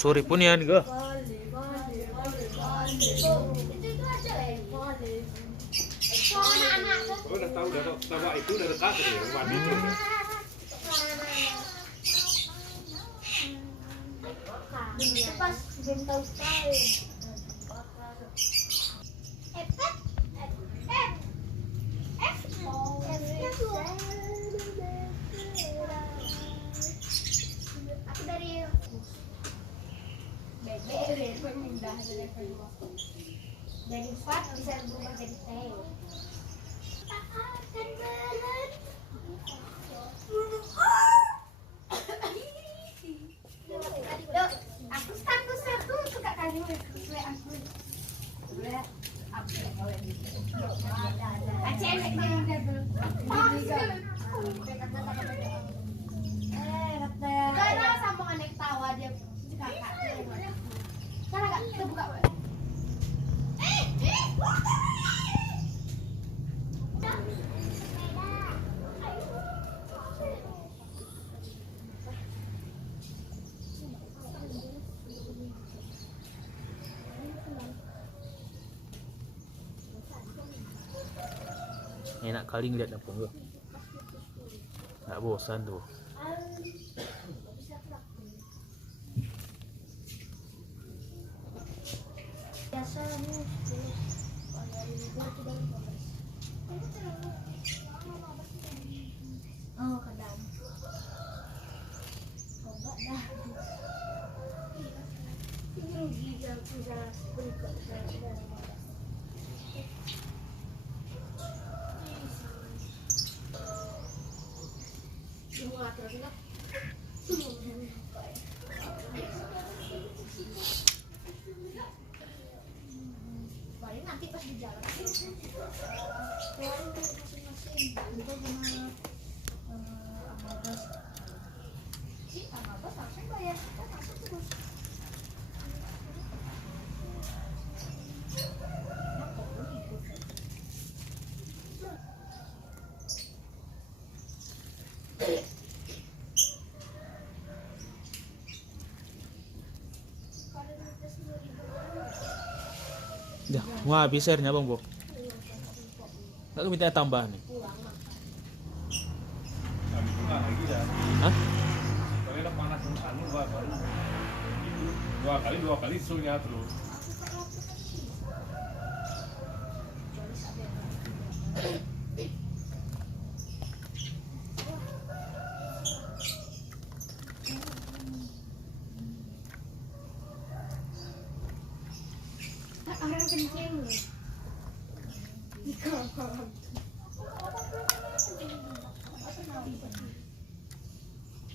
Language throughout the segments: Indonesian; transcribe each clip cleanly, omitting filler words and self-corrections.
Sorry pun ya nih gue. Oh, udah tahu itu udah dekat ya, Wadi itu ya. Pas belum tahu tahu. Aku dari pindah dari fat bisa berubah jadi teh. Akan berhenti. Aku satu suka kali aku. Karena sambungan yang tawa dia kakak. Karena enggak kebuka. Enak kali ngeliat apa enggak? Nggak bosan tuh. Oh, kadang. Coba dah. Ini rugi yang bisa berikut saya. Paling nanti pas di jalan masing-masing itu sama bos sih sama bos langsung bayar kita masuk terus. Dah, wah habis airnya bang, Bu. Nggak minta tambah nih. Habis itu nggak lagi ya. Hah? Kalau udah panas anu baru itu dua kali suhunya terus. Orang kencing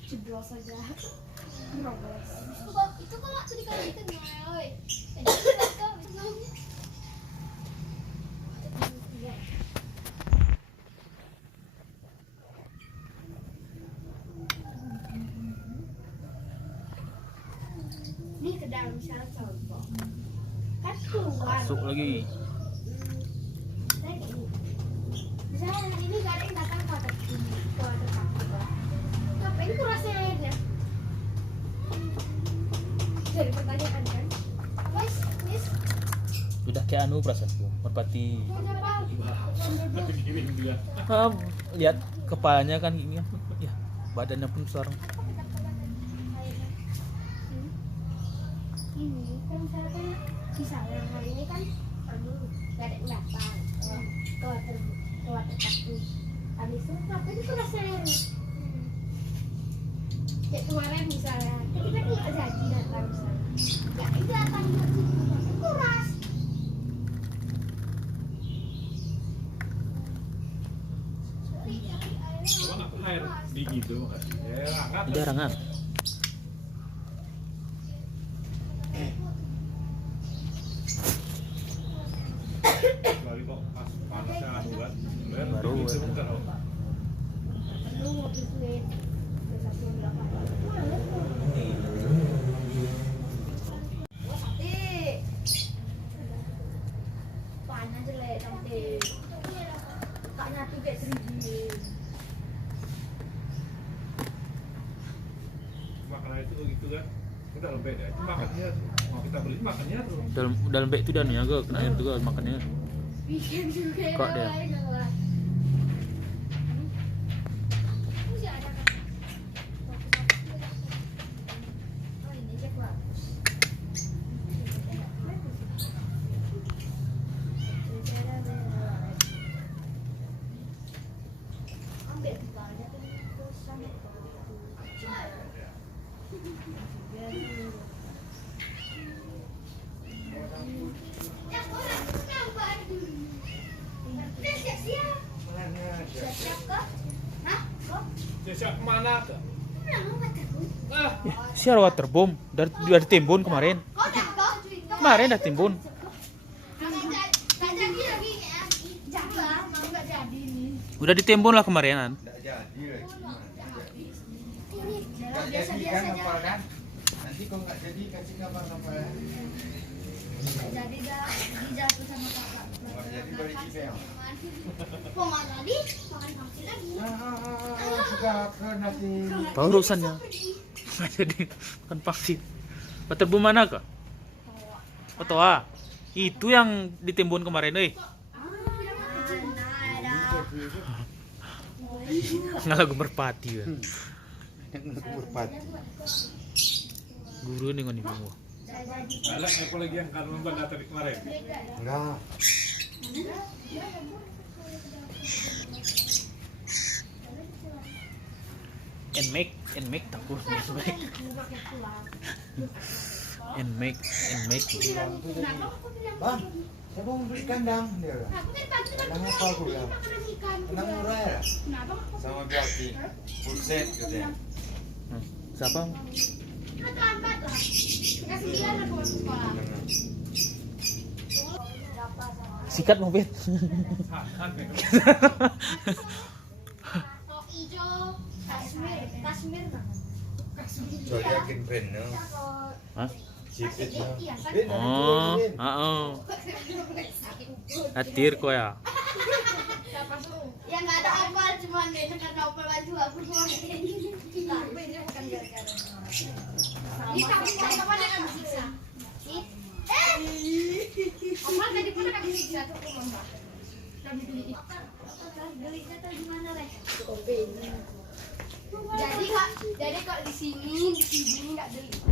jeblos saja robos itu kok waktu dikasih itu oi ini ke dalam sana contoh kan keluar Masuk lagi. misalnya hari ini gak ada yang datang ke water park. Ngapain kurasnya airnya? Jadi pertanyaan kan? Miss, Udah kayak anu perasaanku, merpati. Giring dia. Lihat kepalanya kan ini, ya badannya pun besar. ini kan misalnya hari ini kan gak ada yang datang ke water park nih. Habis itu ngapain kurasnya airnya? Kayak kemarin misalnya, kita kan nggak jadi datang misalnya, nggak datang kuras. Cuma nggak air dingin tuh kan. Ya hangat. Udah hangat. Lagi kok pas panas kan. Baru. Itu bukan. Lu mau gituin. Terus aku bilang apa? Wah, sate. Panas jelek sate. Kakaknya tuh kayak seribu. Makanan itu gitu kan. Udah lembek ya. Itu makannya mau kita beli makannya tuh. Dalam beg itu dan ya ke kena itu kan makannya. Bikin juga. Kok dia? Masih ada kan? Oh, ini aja bagus. Ambil banyak terus sampai siap kok? Hah? Kok? Siap kemana tuh? Ah, Siar waterbomb dari timbun kemarin. Kok udah kok? Kemarin dah timbun. Nggak jadi lagi ya. Jangan, mau nggak jadi nih. Udah ditimbun lah kemarinan. Nggak jadi lagi. Ini Nggak biasa jadi biasa kan aja. kapal kan? Nanti kok nggak jadi kasih kapal-kapal. Nggak jadi dah dijatuh sama kakak. Nggak jadi balik kita ya. Kok nggak jadi? Makan pasti lagi. Juga ke nanti. Tahu urusannya. Nggak jadi kan vaksin. Waterbomb mana kah? Oh toa. Itu yang ditimbun kemarin, nggak lagu merpati ya. Merpati. Guru nih ngoni mau. ada apa lagi yang kan membantu tadi kemarin? Enggak. And make takut and make Bang, saya mau beli kandang dia. Kandang apa aku bilang? Kandang murah ya? Sama Biaki. Full set katanya. siapa sikat mau bet Kasmir. Coba yakin brand no. Hah? Sipit no. Iya kan? Ben, Oh, hadir kok ya. Ya nggak ada opal, cuman dia karena opal baju aku doang. Tapi dia bukan gara-gara. Ini kamu kapan akan disiksa? Opal tadi pun akan disiksa tuh lomba. Kami beli. Belinya tuh gimana leh? Jadi kok di sini nggak beli.